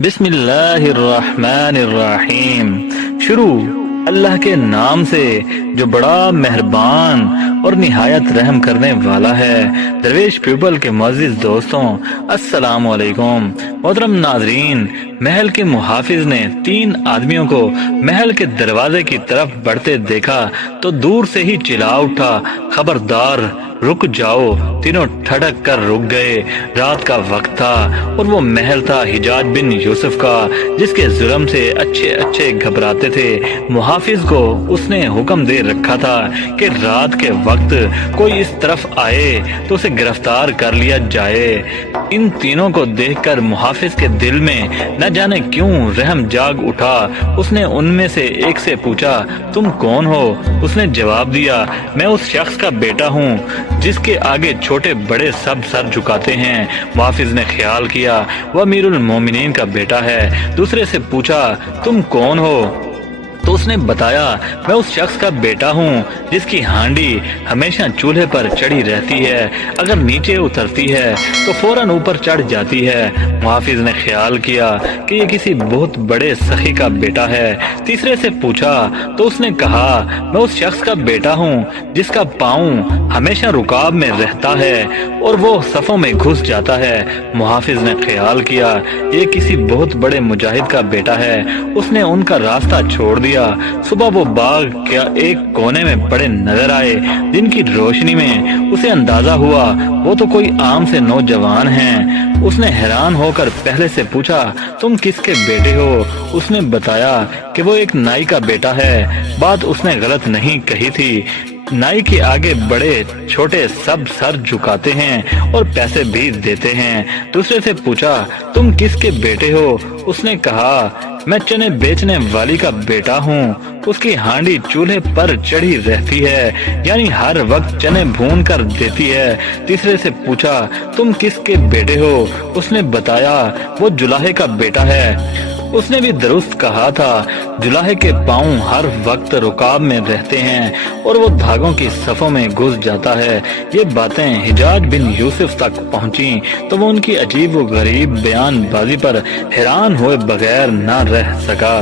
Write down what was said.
بسم اللہ الرحمن الرحیم۔ شروع اللہ کے نام سے جو بڑا مہربان اور نہایت رحم کرنے والا ہے۔ درویش پیپل کے معزز دوستوں، السلام علیکم۔ محترم ناظرین، محل کے محافظ نے 3 آدمیوں کو محل کے دروازے کی طرف بڑھتے دیکھا تو دور سے ہی چلا اٹھا، خبردار، رک جاؤ۔ تینوں ٹھڑک کر رک گئے۔ رات کا وقت تھا اور وہ محل تھا حجاج بن یوسف کا، جس کے ظلم سے اچھے گھبراتے تھے۔ محافظ کو اس نے حکم دے رکھا تھا کہ رات کے وقت کوئی اس طرف آئے تو اسے گرفتار کر لیا جائے۔ ان تینوں کو دیکھ کر محافظ کے دل میں نہ جانے کیوں رحم جاگ اٹھا۔ اس نے ان میں سے ایک سے پوچھا، تم کون ہو؟ اس نے جواب دیا، میں اس شخص کا بیٹا ہوں جس کے آگے چھوٹے بڑے سب سر جھکاتے ہیں۔ محافظ نے خیال کیا وہ امیر المومنین کا بیٹا ہے۔ دوسرے سے پوچھا، تم کون ہو؟ تو اس نے بتایا، میں اس شخص کا بیٹا ہوں جس کی ہانڈی ہمیشہ چولہے پر چڑھی رہتی ہے، اگر نیچے اترتی ہے تو فوراً اوپر چڑھ جاتی ہے۔ محافظ نے خیال کیا کہ یہ کسی بہت بڑے سخی کا بیٹا ہے۔ تیسرے سے پوچھا تو اس نے کہا، میں اس شخص کا بیٹا ہوں جس کا پاؤں ہمیشہ رکاب میں رہتا ہے اور وہ صفوں میں گھس جاتا ہے۔ محافظ نے خیال کیا یہ کسی بہت بڑے مجاہد کا بیٹا ہے۔ اس نے ان کا راستہ چھوڑ دیا۔ صبح وہ باغ کے ایک کونے میں پڑے نظر آئے۔ دن کی روشنی میں اسے اندازہ ہوا وہ تو کوئی عام سے نوجوان ہیں۔ اس نے حیران ہو کر پہلے سے پوچھا، تم کس کے بیٹے ہو؟ اس نے بتایا کہ وہ ایک نائی کا بیٹا ہے۔ بات اس نے غلط نہیں کہی تھی۔ نائی کے آگے بڑے چھوٹے سب سر جھکاتے ہیں اور پیسے بھی دیتے ہیں۔ دوسرے سے پوچھا، تم کس کے بیٹے ہو؟ اس نے کہا، میں چنے بیچنے والی کا بیٹا ہوں۔ اس کی ہانڈی چولہے پر چڑھی رہتی ہے، یعنی ہر وقت چنے بھون کر دیتی ہے۔ تیسرے سے پوچھا، تم کس کے بیٹے ہو؟ اس نے بتایا، وہ جلاہے کا بیٹا ہے۔ اس نے بھی درست کہا تھا، جلاہے کے پاؤں ہر وقت رکاب میں رہتے ہیں اور وہ دھاگوں کی صفوں میں گھس جاتا ہے۔ یہ باتیں حجاج بن یوسف تک پہنچیں تو وہ ان کی عجیب و غریب بیان بازی پر حیران ہوئے بغیر نہ رہ سکا۔